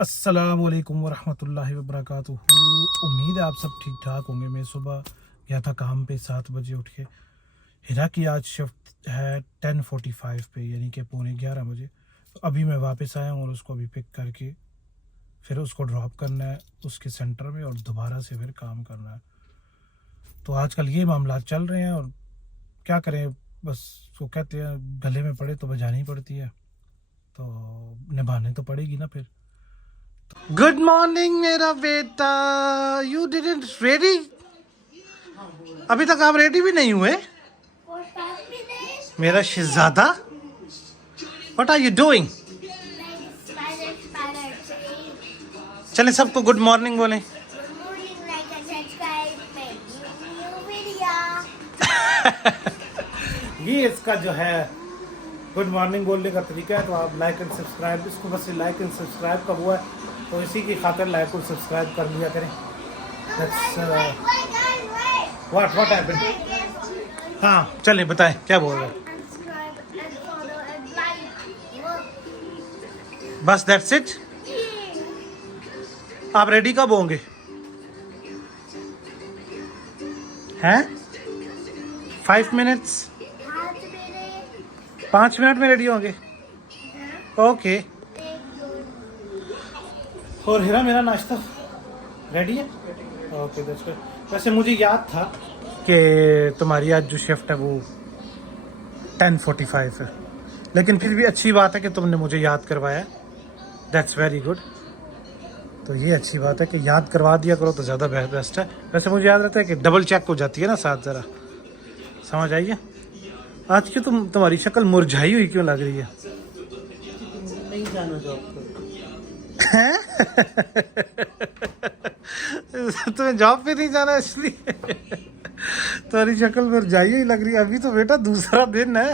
अस्सलामुअलैकुम वरहमतुल्लाहि वबरकातुहू। उम्मीद है आप सब ठीक ठाक होंगे। मैं सुबह गया था काम पे 7 बजे उठ के। हिरा की आज शिफ्ट है 10:45 पे, यानी कि पौने 11 बजे। तो अभी मैं वापस आया हूँ और उसको अभी पिक करके फिर उसको ड्रॉप करना है उसके सेंटर में और दोबारा से फिर काम करना है। तो आजकल ये मामला चल रहे हैं और क्या करें, बस वो कहते हैं गले में पड़े तो बजानी पड़ती है, तो निभाने तो पड़ेगी ना फिर। गुड मॉर्निंग मेरा बेटा, यू डिडंट रेडी? अभी तक आप रेडी भी नहीं हुए मेरा शहजादा। What are you doing? चलें सबको गुड मॉर्निंग बोलें। ये इसका जो है गुड मॉर्निंग बोलने का तरीका है। तो आप लाइक एंड सब्सक्राइब, इसको बस लाइक एंड सब्सक्राइब का हुआ है तो इसी की खातिर लाइक और सब्सक्राइब कर लिया करें। What happened? हाँ चलें बताएं क्या बोल रहे हैं। बस दैट्स इट। आप रेडी कब होंगे? हैं 5 मिनट्स? 5 मिनट में रेडी होंगे? ओके। और हिरा मेरा नाश्ता रेडी है? Okay that's good. वैसे मुझे याद था कि तुम्हारी आज जो शिफ्ट है वो 10:45 है, लेकिन फिर भी अच्छी बात है कि तुमने मुझे याद करवाया। That's very good. तो ये अच्छी बात है कि याद करवा दिया करो तो ज़्यादा बेस्ट है। वैसे मुझे याद रहता है कि डबल चेक हो जाती है ना साथ, ज़रा समझ आइए। आज क्यों तुम्हारी शक्ल मुरझाई हुई क्यों लग रही है? नहीं जाना जॉब पे। तुम्हें जॉब पे नहीं जाना इसलिए तुम्हारी शक्ल मुरझाई हुई लग रही है। अभी तो बेटा दूसरा दिन है,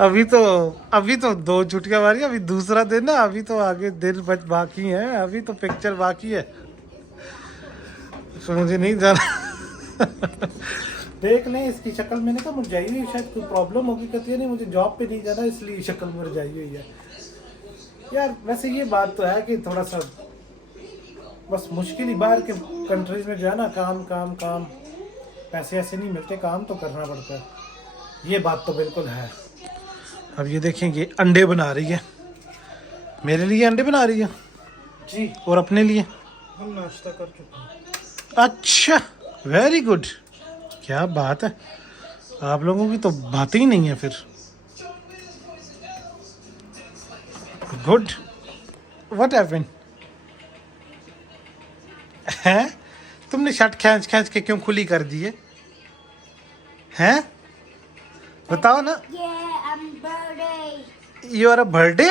अभी तो 2 छुट्टियां मारी, अभी दूसरा दिन है, अभी तो आगे दिन बाकी है, अभी तो पिक्चर बाकी है। तो मुझे नहीं जाना देख लें इसकी शक्ल। मैंने कहा मुरझाई हुई, शायद कोई प्रॉब्लम होगी। कहती है नहीं मुझे जॉब पे नहीं जाना इसलिए शक्ल मुरझाई हुई है। यार वैसे ये बात तो है कि थोड़ा सा बस मुश्किल ही, बाहर के कंट्रीज में जो है ना काम काम काम, पैसे ऐसे नहीं मिलते, काम तो करना पड़ता है। ये बात तो बिल्कुल है। अब ये देखेंगे अंडे बना रही है, मेरे लिए अंडे बना रही है जी, और अपने लिए। हम नाश्ता कर चुके हैं। अच्छा वेरी गुड, क्या बात है। आप लोगों की तो बात ही नहीं है फिर। गुड। What happened? हैं तुमने शर्ट खींच खींच के क्यों खुली कर दी है? हैं बताओ ना। You are a birthday?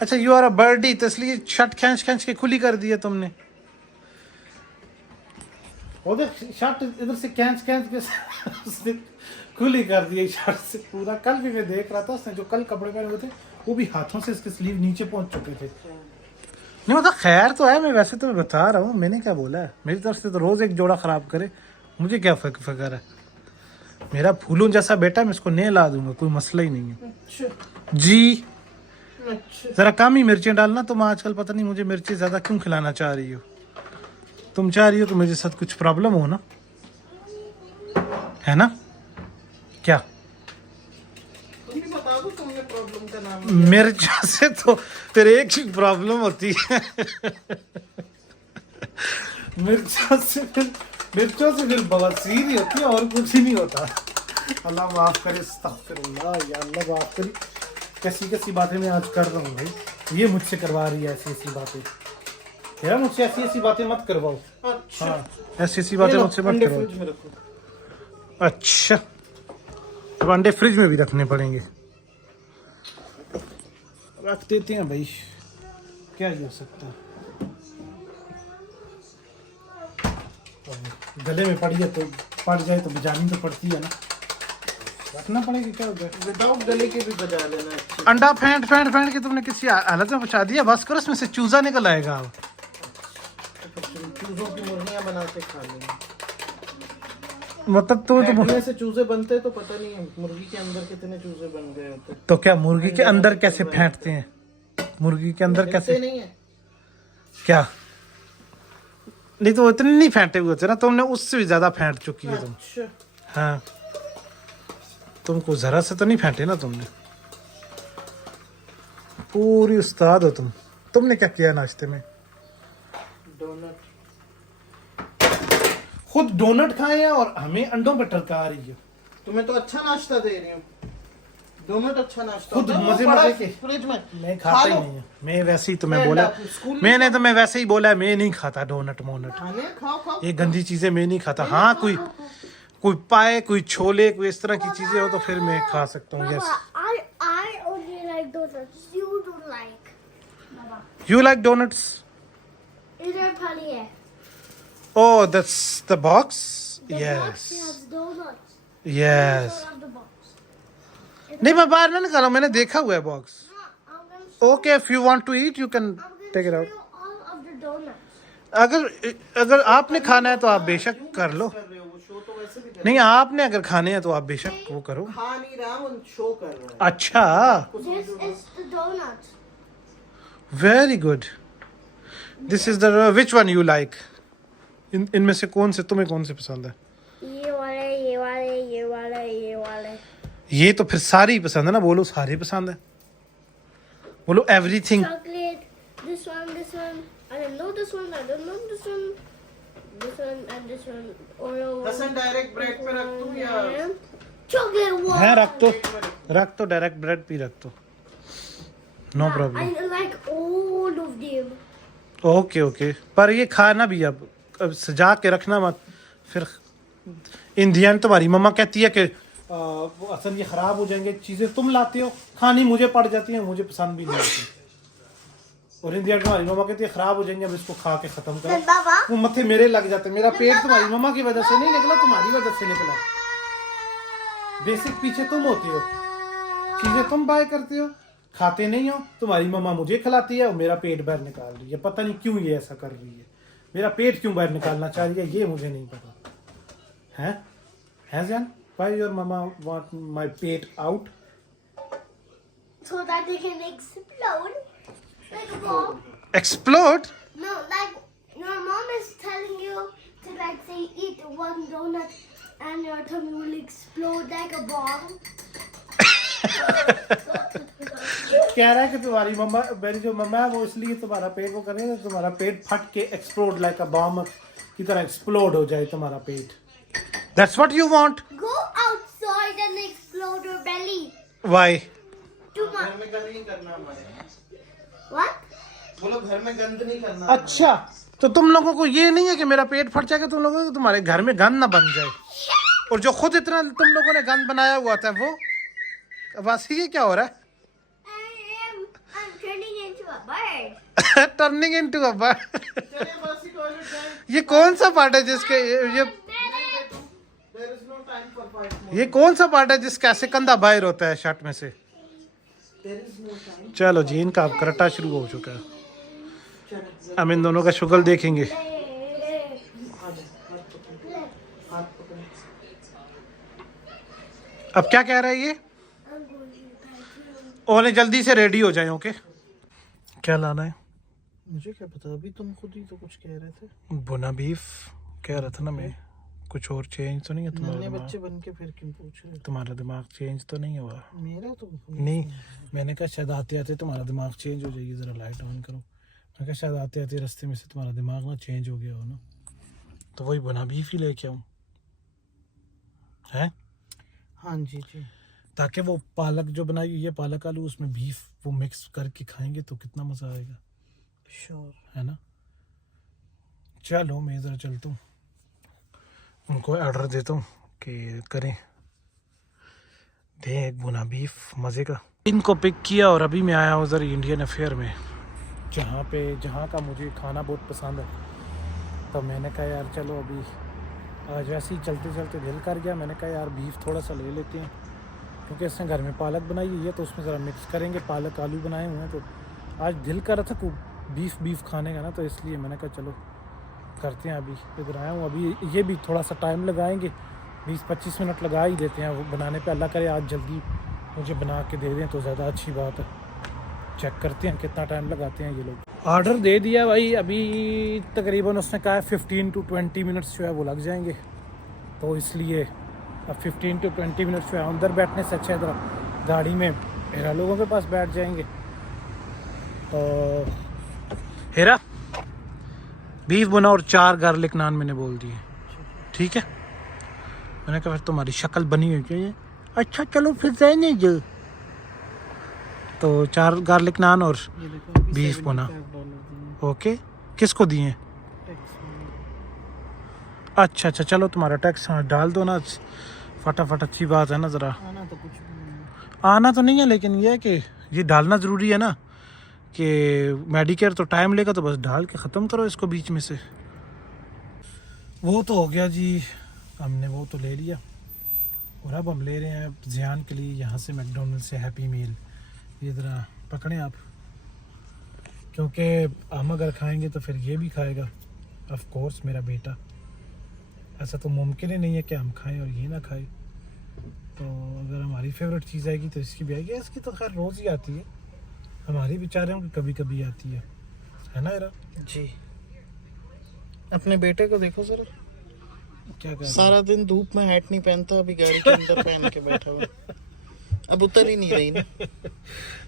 अच्छा यू आर अ बर्थडे, तो इसलिए शर्ट खींच खींच के खुली कर दी है तुमने। उधर शर्ट इधर से खींच खींच के उसने खुली कर दी है शर्ट से पूरा। कल भी मैं देख रहा था उसने जो कल कपड़े पहने हुए थे वो भी हाथों से इसके स्लीव नीचे पहुंच चुके थे। नहीं मतलब खैर तो है, मैं वैसे तो बता रहा हूँ, मैंने क्या बोला है। मेरी तरफ से तो रोज एक जोड़ा खराब करे, मुझे क्या फिक्र है। मेरा फूलों जैसा बेटा, मैं इसको नहीं ला दूंगा, कोई मसला ही नहीं है। अच्छा जी अच्छा। जरा कम ही मिर्चें डालना। तुम आजकल पता नहीं मुझे मिर्चें ज्यादा क्यों खिलाना चाह रही हो। तुम चाह रही हो कि मेरे साथ कुछ प्रॉब्लम हो ना, है ना? क्या तुम भी बता दो, तुमने प्रॉब्लम का नाम मिर्चों से तो फिर एक ही प्रॉब्लम होती है मिर्चों से फिर बवासीर ही होती है और कुछ ही नहीं होता। अल्लाह माफ करे, अस्तगफिरुल्लाह, या अल्लाह माफ करे। कैसी कैसी बातें मैं आज कर रहा हूँ भाई, ये मुझसे करवा रही है ऐसी ऐसी बातें। यार मुझसे ऐसी ऐसी बातें मत करवाओ। अच्छा हाँ ऐसी ऐसी बातें मुझसे मत अंडे करवाओ। फ्रिज में रखो। अच्छा अब अंडे फ्रिज में भी रखने पड़ेंगे। रख देते हैं भाई, क्या ही हो सकता है। गले में पड़ी है तो पड़ जाए तो बजानी तो पड़ती है ना, रखना पड़ेगा। क्या हो गया, विदाउट गले के भी बजा लेना। अच्छे अंडा फेंट के तुमने किसी हालत में पहुंचा दिया। बस करो, इसमें से चूजा निकल आएगा। अब चूजों की मुर्गियां बना के खा लेना। मतलब तू तो फेंटने से चूजे बनते तो पता नहीं है मुर्गी के अंदर कितने चूजे बन गए होते। तो क्या मुर्गी के अंदर कैसे फेंटते हैं? मुर्गी के अंदर कैसे नहीं है क्या? नहीं तो इतने नहीं फेंटे हुए थे ना, तुमने उससे भी ज्यादा फेंट चुकी है तुम। अच्छा हाँ तुमको जरा से तो नहीं फेंटे ना तुमने, पूरी उस्ताद हो तुम। तुमने क्या किया नाश्ते में? डोनट। खुद डोनट खाए हैं और हमें अंडों पर टरका रही है। तुम्हें तो अच्छा नाश्ता दे रही हूँ। डोनट अच्छा नाश्ता खुद होता है, वो मजे पड़ा मजे है के। फ्रिज में। मैं खा खाता ही लो। नहीं है, मैं वैसे ही तुम्हें मैं बोला, स्कूल में मैंने तुम्हें वैसे ही बोला, मैं नहीं खाता डोनट मोनट, खाने खाओ खाओ। ये गंदी चीजें मैं नहीं खाता। हाँ कोई कोई पाए, कोई छोले, कोई इस तरह की चीजें हो तो फिर मैं खा सकता हूँ। Yes I only like donuts. You don't like. Baba. You like donuts? इधर खाली है. Oh that's the box. The box यस has donuts. Yes. Out of the box. नहीं मैं बाहर में निकाला, मैंने देखा हुआ है box. I'm gonna show, okay if you want to eat you can I'm gonna take it show out. you all of the donuts. अगर आपने खाना है तो आप बेशक कर लो। कर रहे हो, वो शो तो वैसे भी कर नहीं आपने अगर खाने हैं तो आप बेशक वो करो। खा नहीं रहा, वो शो कर रहा है। अच्छा This is the donuts. Very good. This is the which one you like? इनमें से कौन से तुम्हें कौन से पसंद है? ये वाले, ये वाले, ये वाले, ये वाले. ये तो फिर सारे ही पसंद है ना, बोलो सारे पसंद है, बोलो everything. Chocolate. This one. I don't know this one. I don't know this one. This one and this one. Oreo. Hasan direct bread पे रख दूं या Chocolate one. है रख तो डायरेक्ट ब्रेड पे रख दो, no problem. I like all of them. Okay okay, पर ये खाना भी अब सजा के रखना मत, फिर इन दी एंड तुम्हारी मम्मा कहती है कि वो असल ये खराब हो जाएंगे, चीजें तुम लाते हो खानी मुझे पड़ जाती है, मुझे पसंद भी नहीं आती, और इन दी एंड तुम्हारी मम्मा कहती है खराब हो जाएंगे, अब इसको खा के खत्म Then करो। Baba. वो मत्थे मेरे लग जाते, मेरा पेट तुम्हारी मम्मा की वजह से नहीं निकला, तुम्हारी वजह से निकला। बेसिक पीछे तुम होते हो, चीजें तुम बाय करते हो, खाते नहीं हो, तुम्हारी मम्मा मुझे खिलाती है और मेरा पेट बाहर निकाल रही है। पता नहीं क्यों ये ऐसा कर रही है, मेरा पेट क्यों बाहर निकालना चाह रही है ये मुझे नहीं पता है जान। Why your mamma want my pet out? So that they can explode like a bomb. Explode? No, like your mom is telling you to like say eat one donut and your tummy will explode like a bomb. कह रहा है कि तुम्हारी मम्मा, मेरी जो मम्मा है वो इसलिए तुम्हारा पेट वो करेंगे, तुम्हारा पेट फट के एक्सप्लोड लाइक अ बॉम्ब की तरह एक्सप्लोड हो जाए तुम्हारा पेट। That's what you want? Go outside and explode your belly. Why? Too घर much. में गंद नहीं करना हमारे। What? बोलो घर में गंद नहीं करना। अच्छा तो तुम लोगों को ये नहीं है कि मेरा पेट फट जाएगा, तुम लोगों को तुम्हारे घर में गंद ना बन जाए, और जो खुद इतना तुम लोगों ने गंद बनाया हुआ था वो बस ये क्या हो रहा है? I'm turning into a bird. Turning into a bird. चलिए बस ही टॉयलेट जाएं। ये कौन सा पार्ट है जिसके ये There is no time for fight more. ये कौन सा पार्ट है जिसका ऐसे कंधा बाहर होता है शर्ट में से? There is no time. चलो जी इनका अब करटा शुरू हो चुका है, चलो हम इन दोनों का शुगल देखेंगे। आ जाओ, हाथ पकड़ो। अब क्या कह रहा है ये? I'm going to bed. ओले जल्दी से रेडी हो जाए। ओके क्या लाना है? मुझे क्या पता, अभी तुम खुद ही तो कुछ कह रहे थे। बुना बीफ कह रहा था ना मैं, कुछ और चेंज तो नहीं है तुम्हारा नन्हे दिमाग? बच्चे बन के फिर क्यों पूछ रहे तुम्हारा दिमाग चेंज तो नहीं हुआ? हो? मेरा तो नहीं मैंने कहा शायद आते आते तुम्हारा दिमाग चेंज हो जाएगी, जरा लाइट ऑन करो। मैं कहा शायद आते आते रास्ते में से तुम्हारा दिमाग ना चेंज हो गया हो ना, तो वही बुना बीफ ही लेके आऊँ है, हाँ जी जी। ताकि वो पालक जो बनाई हुई है पालक आलू, उसमें बीफ वो मिक्स करके खाएंगे तो कितना मजा आएगा, श्योर। है ना। चलो मैं इधर चलता हूँ, उनको ऑर्डर देता हूँ कि करें, दे एक बुना बीफ मज़े का। इनको पिक किया और अभी मैं आया हूँ उधर इंडियन अफेयर में, जहाँ का मुझे खाना बहुत पसंद है। तो मैंने कहा यार चलो अभी आज वैसे ही चलते चलते दिल कर गया, मैंने कहा यार बीफ थोड़ा सा ले लेते हैं, क्योंकि इसने घर में पालक बनाई हुई है तो उसमें ज़रा मिक्स करेंगे, पालक आलू बनाए हुए हैं, तो आज दिल कर रहा था बीफ खाने का ना, तो इसलिए मैंने कहा चलो करते हैं। अभी इधर आया हूँ, अभी ये भी थोड़ा सा टाइम लगाएंगे 20-25 मिनट लगा ही देते हैं वो बनाने पे। अल्लाह करे आज जल्दी मुझे बना के दे दें तो ज़्यादा अच्छी बात है। चेक करते हैं कितना टाइम लगाते हैं ये लोग। ऑर्डर दे दिया भाई, अभी तकरीबन उसने कहा है 15 to 20 मिनट्स जो है वो लग जाएंगे, तो इसलिए अब 15 to 20 मिनट्स जो है अंदर बैठने से अच्छा इधर गाड़ी में हेरा लोगों के पास बैठ जाएंगे। तो हेरा बीफ बना और 4 गार्लिक नान मैंने बोल दिए, ठीक है। मैंने कहा फिर तुम्हारी शक्ल बनी हुई चाहिए, अच्छा चलो फिर रहने जो। तो 4 गार्लिक नान और बीफ बना। ओके, किसको दिए? अच्छा अच्छा, चलो तुम्हारा टैक्स हाँ डाल दो ना फटाफट, अच्छी बात है ना। ज़रा आना तो नहीं है, लेकिन ये है कि ये डालना ज़रूरी है ना, कि मेडिकेयर तो टाइम लेगा, तो बस डाल के ख़त्म करो इसको बीच में से। वो तो हो गया जी, हमने वो तो ले लिया और अब हम ले रहे हैं ज़ियान के लिए यहाँ से मैकडोनल्ड से हैप्पी मील। ये ज़रा पकड़ें आप, क्योंकि हम अगर खाएंगे तो फिर ये भी खाएगा ऑफ कोर्स मेरा बेटा। ऐसा तो मुमकिन ही नहीं है कि हम खाएं और ये ना खाए। तो अगर हमारी फेवरेट चीज़ आएगी तो इसकी भी आएगी। इसकी तो खैर रोज़ ही आती है, हमारी बेचारों की कभी कभी आती है ना यार जी। अपने बेटे को देखो सर, क्या कर सारा दिन धूप में हैट नहीं पहनता, अभी गाड़ी के अंदर पहन के बैठा हुआ। अब उतर ही नहीं रही ना।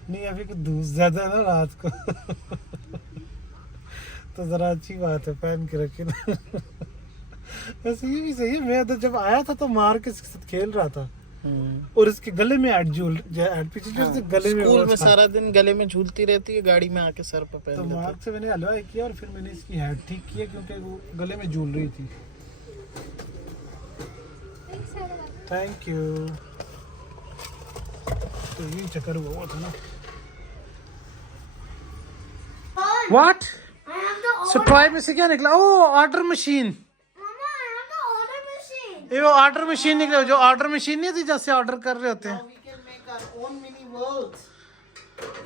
नहीं, अभी कुछ धूप ज़्यादा है ना रात को तो ज़रा अच्छी बात है पहन के रखे ना वैसे ये भी सही है। मैं तो जब आया था तो मार के इसके साथ खेल रहा था और इसके गले में ऐड पीछे से गले में स्कूल में सारा दिन गले में झूलती रहती है, गाड़ी में आके सर पर पहन तो लेता है। मार्क से मैंने हलवा किया और फिर मैंने इसकी हेड ठीक किया क्योंकि वो गले में झूल रही थी। Thank you. तो ये चक्कर हुआ था ना। What? I have the order. Supply में से क्या निकला? Oh order machine. Mama, I have the order machine. ये वो ऑर्डर मशीन निकला, जो ऑर्डर मशीन नहीं थी जैसे ऑर्डर कर रहे होते हैं। We can make our own mini worlds.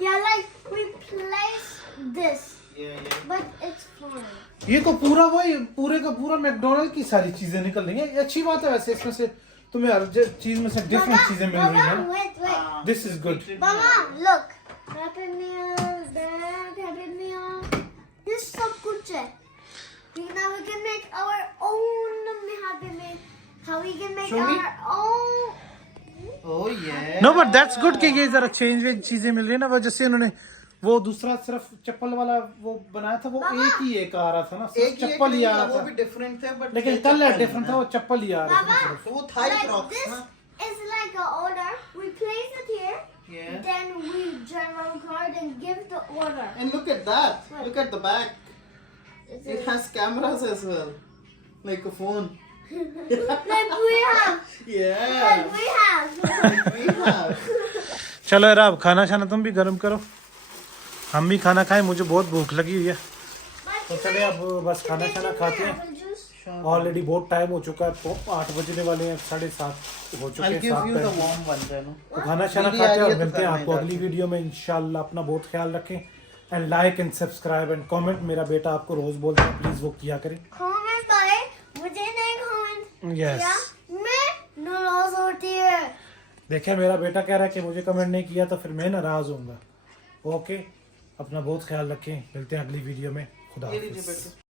Yeah, like we place this, Yeah. but it's fun. ये तो पूरा वही पूरे का पूरा मैकडोनल्ड की सारी चीजें निकल रही हैं। ये अच्छी बात है वैसे, इसमें से तुम्हें हर चीज में से डिफरेंट चीजें मिल रही हैं। Mama, wait. This is good. Mama, look. Happy Meal, Dad, Happy Meal. This सब कुछ है. Now we can make our own Happy Meal. How we can make Show me. our own. Oh yeah. No but that's good कि ये जरा change veg चीजें मिल रही है ना। वो जैसे उन्होंने वो दूसरा सिर्फ चप्पल वाला वो बनाया था, वो एक ही एक आ रहा था ना, सिर्फ चप्पल ही आ रहा वो था। भी डिफरेंट थे, बट लेकिन कलर डिफरेंट था, वो चप्पल ही आ रहा था Baba, सिर्फ। वो थाई like क्रॉक्स this ना। is like an order. We place it here. Yeah. Then we drive our car and give the order. And look at that. What? Look at the back. It has cameras as well, like a phone. Like we have. Yeah. Like we have. Like we have. चलो यार अब खाना शाना तुम भी गर्म करो, हम भी खाना खाएं, मुझे बहुत भूख लगी हुई है। तो चले अब बस खाना शाना खाते हैं। Apple juice. ऑलरेडी बहुत टाइम हो चुका है, तो 8 बजने वाले हैं, 7:30 हो चुके I'll हैं। give you the 7:35। warm one, Janu. तो खाना शाना दीदी खाते आ हैं रही और है तो मिलते हैं फिर आपको मैं अगली जाती हूँ। वीडियो में इंशाल्लाह। अपना बहुत ख्याल रखें and like and subscribe and comment. मेरा बेटा आपको रोज बोलता है, प्लीज वो किया करें। Comment by मुझे नहीं comment Yes. किया मैं नाराज होती है। देखिए मेरा बेटा कह रहा है कि मुझे कमेंट नहीं किया तो फिर मैं नाराज होऊंगा। ओके, अपना बहुत ख्याल रखें, मिलते हैं अगली वीडियो में। खुदा ये लीजिए हाफिज़। बेटे।